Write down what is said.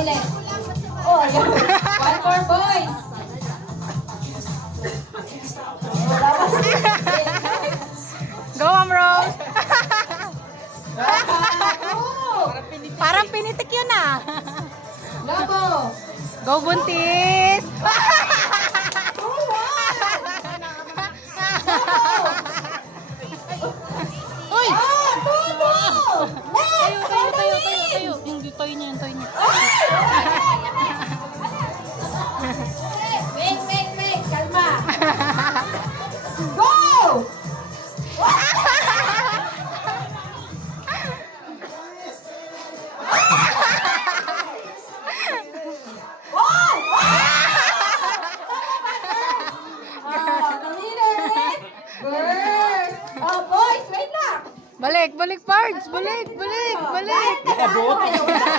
ulit. Oh, ayan. One more, boys. Go, Ma'am Rose. Oh, Parang pinitik yun ah. Lobo. Go, Buntis. Uy! Todo. Tayo, tayo, tayo, tayo, tayo. Yung toy niya, yung toy niya. Wait. Kalma. Go! Balik, Pards. Balik. Nakabuot.